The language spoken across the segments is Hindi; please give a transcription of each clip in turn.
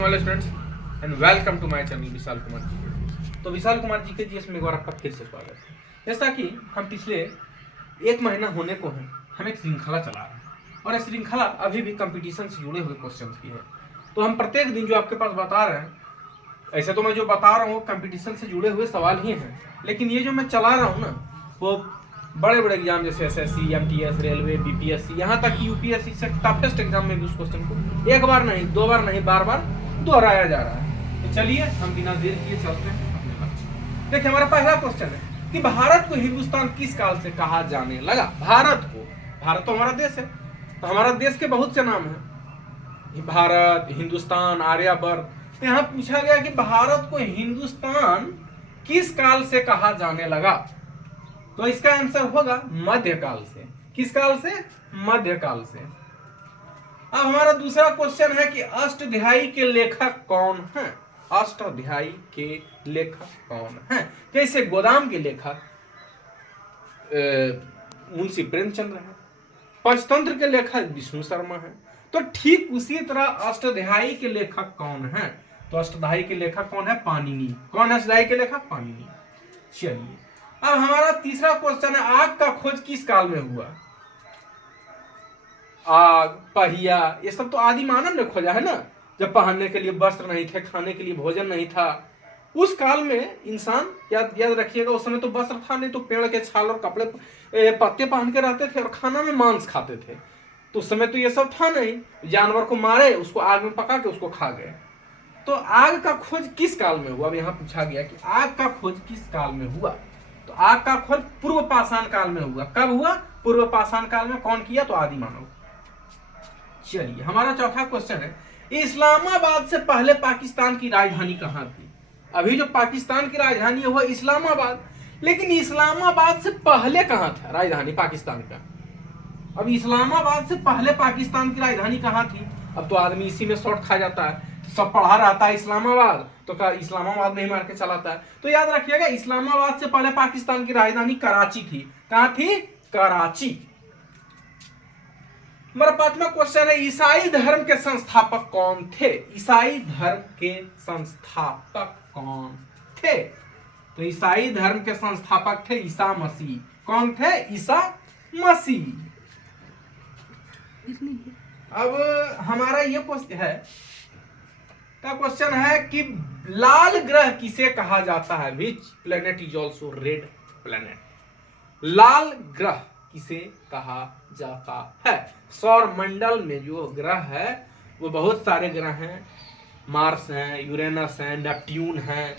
Hello students and welcome to my channel Vishal Kumar ji. तो विशाल कुमार जी के जीएस में एक बार आपका फिर से स्वागत है। जैसा कि हम पिछले एक महीना होने को हैं हम एक श्रृंखला चला रहे हैं और ये श्रृंखला अभी भी कंपटीशन से जुड़े हुए क्वेश्चन की है। तो हम प्रत्येक दिन जो आपके पास बता रहे हैं, ऐसे तो मैं जो बता रहा हूँ कंपटीशन से जुड़े हुए सवाल ही हैं, लेकिन ये जो मैं चला रहा हूँ ना वो बड़े बड़े एग्जाम जैसे एसएससी, एमटीएस, रेलवे, बीपीएससी, यहाँ तक कि यूपीएससी से टफेस्ट एग्जाम में भी उस क्वेश्चन को एक बार नहीं, दो बार नहीं, बार बार दोहराया जा रहा है। तो चलिए हम बिना देर किए चलते हैं अपने लक्ष्य। देखिए हमारा पहला क्वेश्चन है कि भारत को हिंदुस्तान किस काल से कहा जाने लगा। भारत तो हमारा देश है, तो हमारा देश के बहुत से नाम हैं, भारत, हिंदुस्तान, आर्यवर्त। तो यहाँ पूछा गया कि भारत को हिंदुस्तान किस काल से कहा जाने लगा, तो इसका आंसर होगा मध्यकाल से। किस काल से? मध्यकाल से। अब हमारा दूसरा क्वेश्चन है कि अष्टध्यायी के लेखक कौन हैं। अष्टध्यायी के लेखक कौन हैं? जैसे गोदाम के लेखक मुंशी प्रेमचंद्र हैं, पंचतंत्र के लेखक विष्णु शर्मा हैं। तो ठीक उसी तरह अष्टध्यायी के लेखक कौन हैं? तो अष्टध्यायी के लेखक कौन है? पाणिनि। कौन है अष्टध्यायी के लेखक? पाणिनि। चलिए अब हमारा तीसरा क्वेश्चन है आग का खोज किस काल में हुआ। आग, पहिया, ये सब तो आदि मानव ने खोजा है ना। जब पहनने के लिए वस्त्र नहीं थे, खाने के लिए भोजन नहीं था, उस काल में इंसान, याद रखिएगा, उस समय तो वस्त्र था नहीं, तो पेड़ के छाल और कपड़े पत्ते पहन के रहते थे और खाना में मांस खाते थे। तो उस समय तो ये सब था नहीं, जानवर को मारे, उसको आग में पका के उसको खा गए। तो आग का खोज किस काल में हुआ? अब यहाँ पूछा गया कि आग का खोज किस काल में हुआ। तो आग का खोज पूर्व पाषाण काल में हुआ। कब हुआ? पूर्व पाषाण काल में। कौन किया? तो आदि मानव। चलिए हमारा चौथा क्वेश्चन है इस्लामाबाद से पहले पाकिस्तान की राजधानी कहाँ थी। अभी जो पाकिस्तान की राजधानी है वो इस्लामाबाद, लेकिन इस्लामाबाद से पहले कहाँ था राजधानी पाकिस्तान का। अब इस्लामाबाद से पहले पाकिस्तान की राजधानी कहाँ थी? अब तो आदमी इसी में शॉर्ट खा जाता है, सब पढ़ा रहता है इस्लामाबाद, तो का इस्लामाबाद नहीं मार के चलाता है। तो याद रखिएगा इस्लामाबाद से पहले पाकिस्तान की राजधानी कराची थी। कहाँ थी? कराची। हमारा पांचवा क्वेश्चन है ईसाई धर्म के संस्थापक कौन थे। ईसाई धर्म के संस्थापक कौन थे? तो ईसाई धर्म के संस्थापक थे ईसा मसीह। कौन थे? ईसा मसीह। अब हमारा ये क्वेश्चन है कि लाल ग्रह किसे कहा जाता है। Which planet is also red planet. लाल ग्रह किसे कहा जाता है? सौर मंडल में जो ग्रह है वो बहुत सारे ग्रह हैं, मार्स हैं, यूरेनस हैं, नेपट्यून हैं।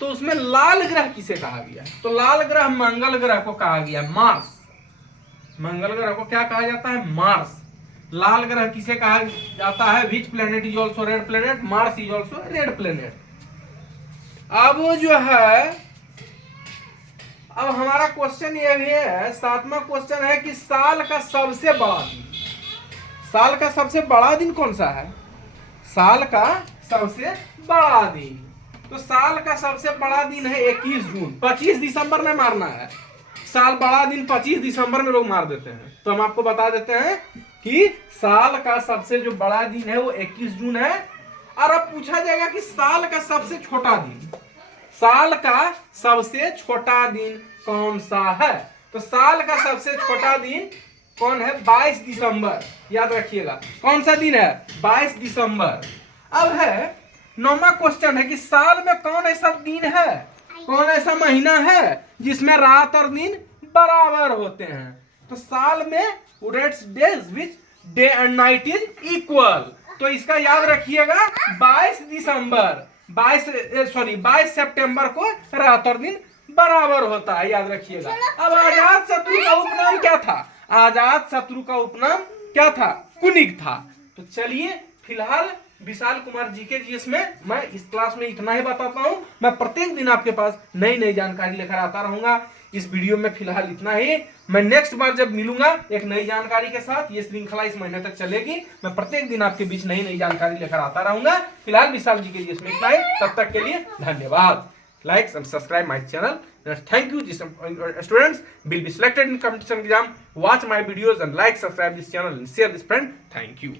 तो उसमें लाल ग्रह किसे कहा गया? तो लाल ग्रह मंगल ग्रह को कहा गया, मार्स। मंगल ग्रह को क्या कहा जाता है? मार्स। लाल ग्रह किसे कहा जाता है? Which planet is also red planet. Mars is also red planet. अब जो है अब हमारा क्वेश्चन ये भी है, सातवां क्वेश्चन है कि साल का सबसे बड़ा दिन। साल का सबसे बड़ा दिन कौन सा है? साल का सबसे बड़ा दिन। तो साल का सबसे बड़ा दिन है 21 जून। 25 दिसंबर में मारना है। साल बड़ा दिन 25 दिसंबर में लोग मार देते हैं। तो हम आपको बता देते हैं कि साल का सबसे जो बड़ा दिन है वो 21 जून है। और अब पूछा जाएगा कि साल का सबसे छोटा दिन, साल का सबसे छोटा दिन कौन सा है। तो साल का सबसे छोटा दिन कौन है? 22 दिसंबर। याद रखिएगा कौन सा दिन है? 22 दिसंबर। अब है नौवां क्वेश्चन है कि साल में कौन ऐसा दिन है, कौन ऐसा महीना है जिसमें रात और दिन बराबर होते हैं। तो साल में days which day and night is equal. तो इसका याद रखिएगा 22 दिसंबर 22 सितंबर को रात और दिन बराबर होता है, याद रखिएगा। अब आजाद शत्रु का उपनाम क्या था? आजाद शत्रु का उपनाम क्या था? कुनिक था। तो चलिए फिलहाल विशाल कुमार जीके जीएस में मैं इस क्लास में इतना ही बताता हूं। मैं प्रत्येक दिन आपके पास नई नई जानकारी लेकर आता रहूंगा। इस वीडियो में फिलहाल इतना ही। मैं नेक्स्ट बार जब मिलूंगा एक नई जानकारी के साथ, ये श्रृंखला इस महीने तक चलेगी। मैं प्रत्येक दिन आपके बीच नई नई जानकारी लेकर आता रहूंगा। फिलहाल विशाल जी के जीएस में इतना ही। तब तक के लिए धन्यवाद। Like and subscribe my channel. Thank you. Students will be selected in competition exam. Watch my videos and like, subscribe this channel and share this friend. Thank you.